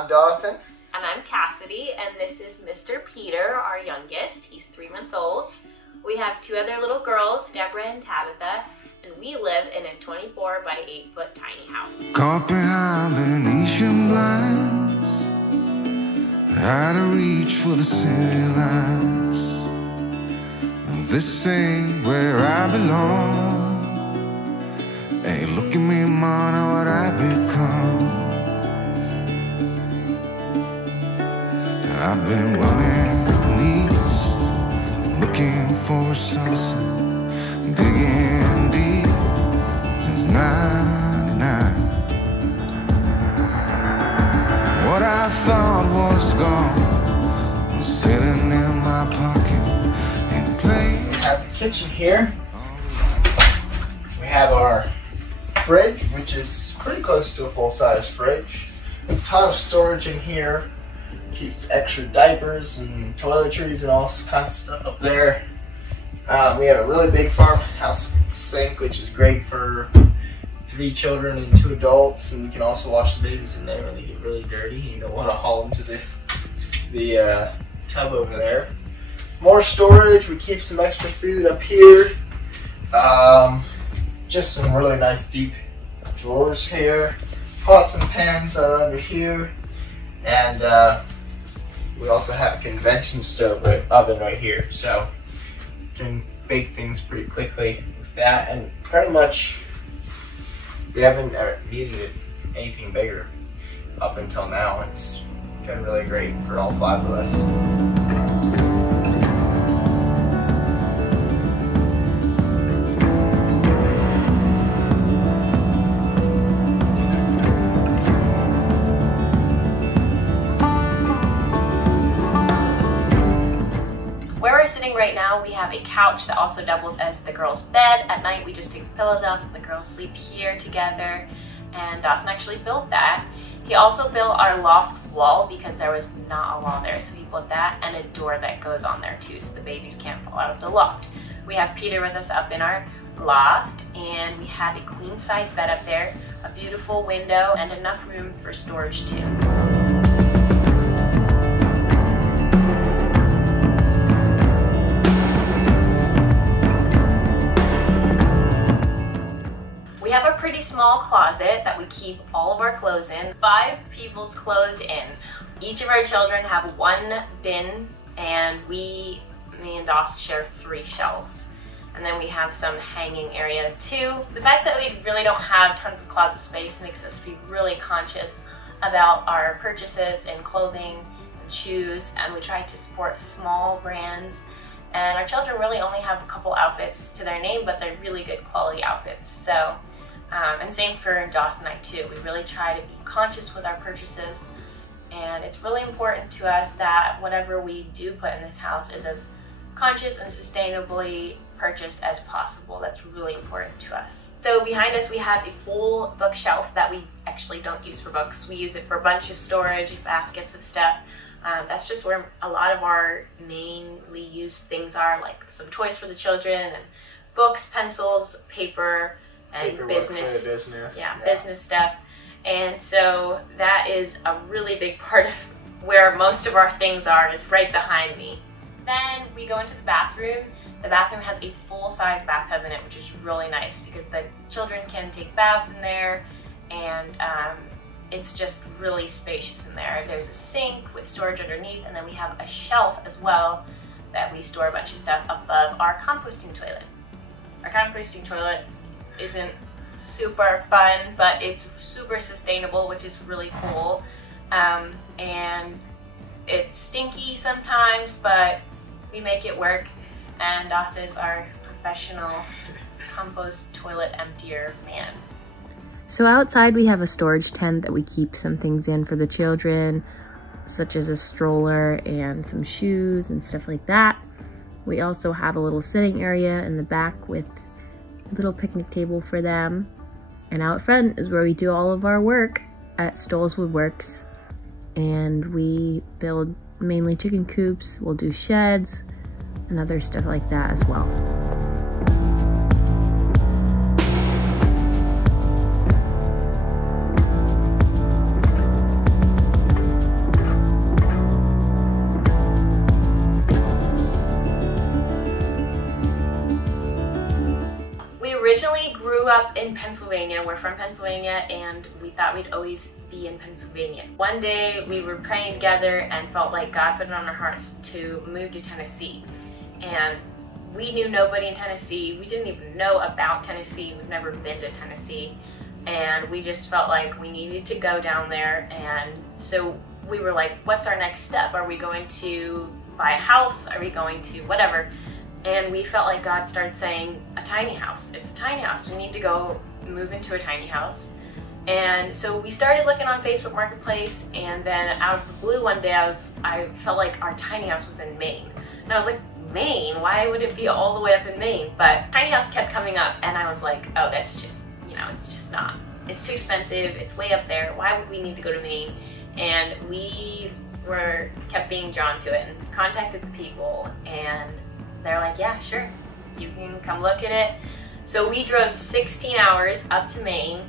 I'm Dawson. And I'm Cassidy, and this is Mr. Peter, our youngest. He's 3 months old. We have 2 other little girls, Deborah and Tabitha, and we live in a 24 by 8 foot tiny house. Caught behind Venetian blinds, out of reach for the city lights. This ain't where I belong. Hey, look at me, man, what I've become. I've been running east, looking for a sunset, digging deep since '99. What I thought was gone was sitting in my pocket in place. We have the kitchen here. We have our fridge, which is pretty close to a full-size fridge. A ton of storage in here. Keeps extra diapers and toiletries and all kinds of stuff up there. We have a really big farmhouse sink, which is great for 3 children and 2 adults, and you can also wash the babies in there when they get really dirty. You don't want to haul them to the tub over there. More storage. We keep some extra food up here. Just some really nice deep drawers here. Pots and pans are under here, and we also have a convection stove oven right here, so you can bake things pretty quickly with that. And pretty much we haven't needed anything bigger up until now. It's been really great for all 5 of us. Right now we have a couch that also doubles as the girls' bed. At night we just take the pillows off and the girls sleep here together, and Dawson actually built that. He also built our loft wall because there was not a wall there, so he built that and a door that goes on there too, so the babies can't fall out of the loft. We have Peter with us up in our loft, and we have a queen size bed up there, a beautiful window, and enough room for storage too. We have a pretty small closet that we keep all of our clothes in. 5 people's clothes in. Each of our children have 1 bin, and me and Doss share 3 shelves. And then we have some hanging area too. The fact that we really don't have tons of closet space makes us be really conscious about our purchases in clothing and shoes, and we try to support small brands. And our children really only have a couple outfits to their name, but they're really good quality outfits. So. And same for Dawson and I too. We really try to be conscious with our purchases, and it's really important to us that whatever we do put in this house is as conscious and sustainably purchased as possible. That's really important to us. So behind us we have a full bookshelf that we actually don't use for books. We use it for a bunch of storage, baskets of stuff. That's just where a lot of our mainly used things are, like some toys for the children, and books, pencils, paper, and business stuff. And so that is a really big part of where most of our things are, is right behind me. Then we go into the bathroom. The bathroom has a full-size bathtub in it, which is really nice because the children can take baths in there, and it's just really spacious in there. There's a sink with storage underneath, and then we have a shelf as well that we store a bunch of stuff above our composting toilet. Our composting toilet isn't super fun, but it's super sustainable, which is really cool. And it's stinky sometimes, but we make it work. And Doss is our professional compost toilet emptier man. So outside we have a storage tent that we keep some things in for the children, such as a stroller and some shoes and stuff like that. We also have a little sitting area in the back with little picnic table for them, and out front is where we do all of our work at Stoll's Woodworks, and we build mainly chicken coops. We'll do sheds and other stuff like that as well. originally grew up in Pennsylvania. We're from Pennsylvania, and we thought we'd always be in Pennsylvania. One day we were praying together and felt like God put it on our hearts to move to Tennessee. And we knew nobody in Tennessee. We didn't even know about Tennessee. We've never been to Tennessee. And we just felt like we needed to go down there. And so we were like, what's our next step? Are we going to buy a house? Are we going to whatever? And we felt like God started saying, a tiny house. It's a tiny house. We need to go move into a tiny house. And so we started looking on Facebook Marketplace, and then out of the blue one day I felt like our tiny house was in Maine. And I was like, Maine? Why would it be all the way up in Maine? But tiny house kept coming up, and I was like, oh, that's just, it's just not. It's too expensive. It's way up there. Why would we need to go to Maine? And we kept being drawn to it and contacted the people, and they're like, yeah, sure, you can come look at it. So we drove 16 hours up to Maine,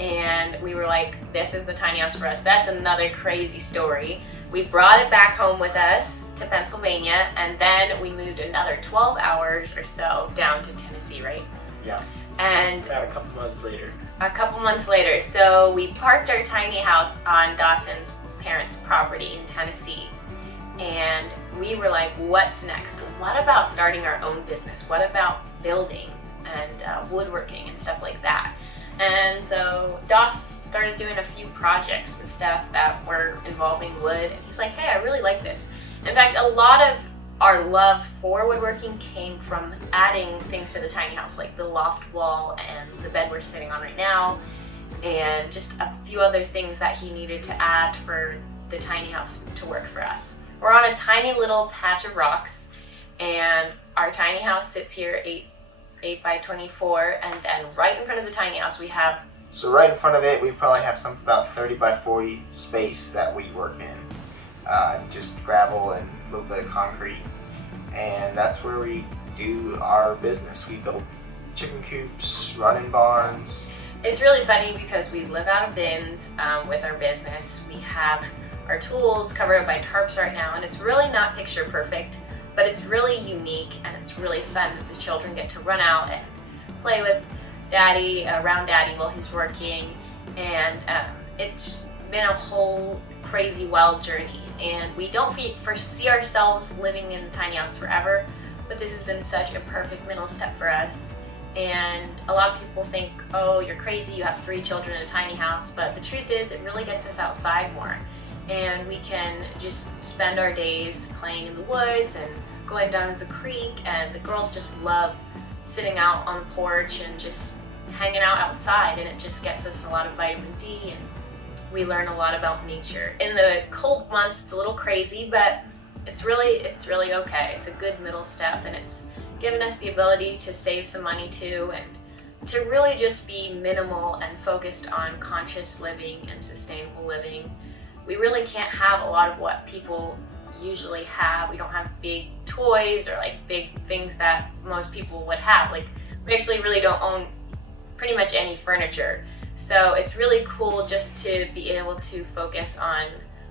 and we were like, this is the tiny house for us. That's another crazy story. We brought it back home with us to Pennsylvania, and then we moved another 12 hours or so down to Tennessee, right? Yeah. And about a couple months later. So we parked our tiny house on Dawson's parents' property in Tennessee. And we were like, what's next? What about starting our own business? What about building and woodworking and stuff like that? And so Doss started doing a few projects and stuff that were involving wood. And he's like, hey, I really like this. In fact, a lot of our love for woodworking came from adding things to the tiny house, like the loft wall and the bed we're sitting on right now, and just a few other things that he needed to add for the tiny house to work for us. We're on a tiny little patch of rocks, and our tiny house sits here 8 by 24, and then right in front of the tiny house we have... So right in front of it, we probably have something about 30 by 40 space that we work in. Just gravel and a little bit of concrete. And that's where we do our business. We build chicken coops, running barns. It's really funny because we live out of bins with our business. We have our tools covered up by tarps right now, and it's really not picture perfect, but it's really unique, and it's really fun that the children get to run out and play with Daddy, around Daddy while he's working, and it's been a whole crazy wild journey, and we don't foresee ourselves living in a tiny house forever, but this has been such a perfect middle step for us. And a lot of people think, oh, you're crazy, you have 3 children in a tiny house, but the truth is it really gets us outside more, and we can just spend our days playing in the woods and going down to the creek, and the girls just love sitting out on the porch and just hanging out outside, and it just gets us a lot of vitamin D, and we learn a lot about nature. In the cold months, it's a little crazy, but it's really okay. It's a good middle step, and it's given us the ability to save some money too, and to really just be minimal and focused on conscious living and sustainable living. We really can't have a lot of what people usually have. We don't have big toys or like big things that most people would have. Like, we actually really don't own pretty much any furniture. So it's really cool just to be able to focus on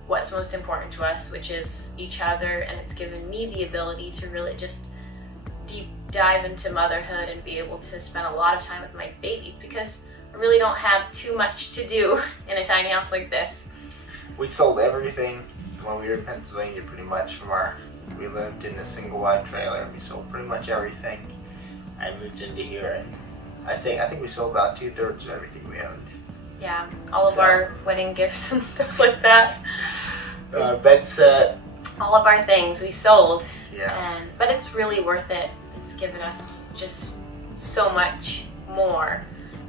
what's most important to us, which is each other, and it's given me the ability to really just deep dive into motherhood and be able to spend a lot of time with my babies, because I really don't have too much to do in a tiny house like this. We sold everything when we were in Pennsylvania, pretty much. We lived in a single wide trailer. We sold pretty much everything and moved into here, and I think we sold about 2/3 of everything we owned. Yeah, all of our wedding gifts and stuff like that. Bed set. All of our things we sold. Yeah. But it's really worth it. It's given us just so much more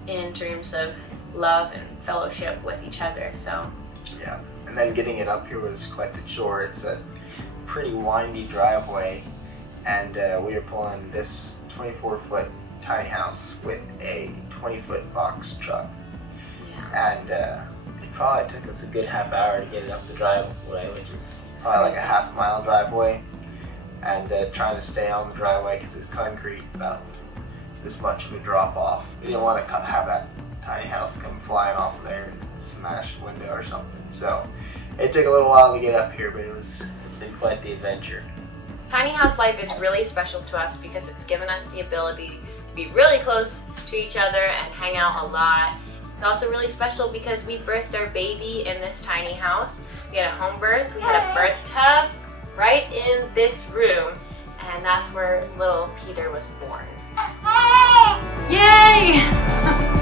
in terms of love and fellowship with each other. So. Yeah, and then getting it up here was quite the chore. It's a pretty windy driveway, and we were pulling this 24-foot tiny house with a 20-foot box truck. Yeah. And it probably took us a good half hour to get it up the driveway, which is probably like a half-mile driveway, and trying to stay on the driveway because it's concrete, about this much of a drop off. We didn't want to have that tiny house come flying off of there and smash a window or something. So it took a little while to get up here, but it's been quite the adventure. Tiny house life is really special to us because it's given us the ability to be really close to each other and hang out a lot. It's also really special because we birthed our baby in this tiny house. We had a home birth, we had a birth tub right in this room, and that's where little Peter was born. Yay!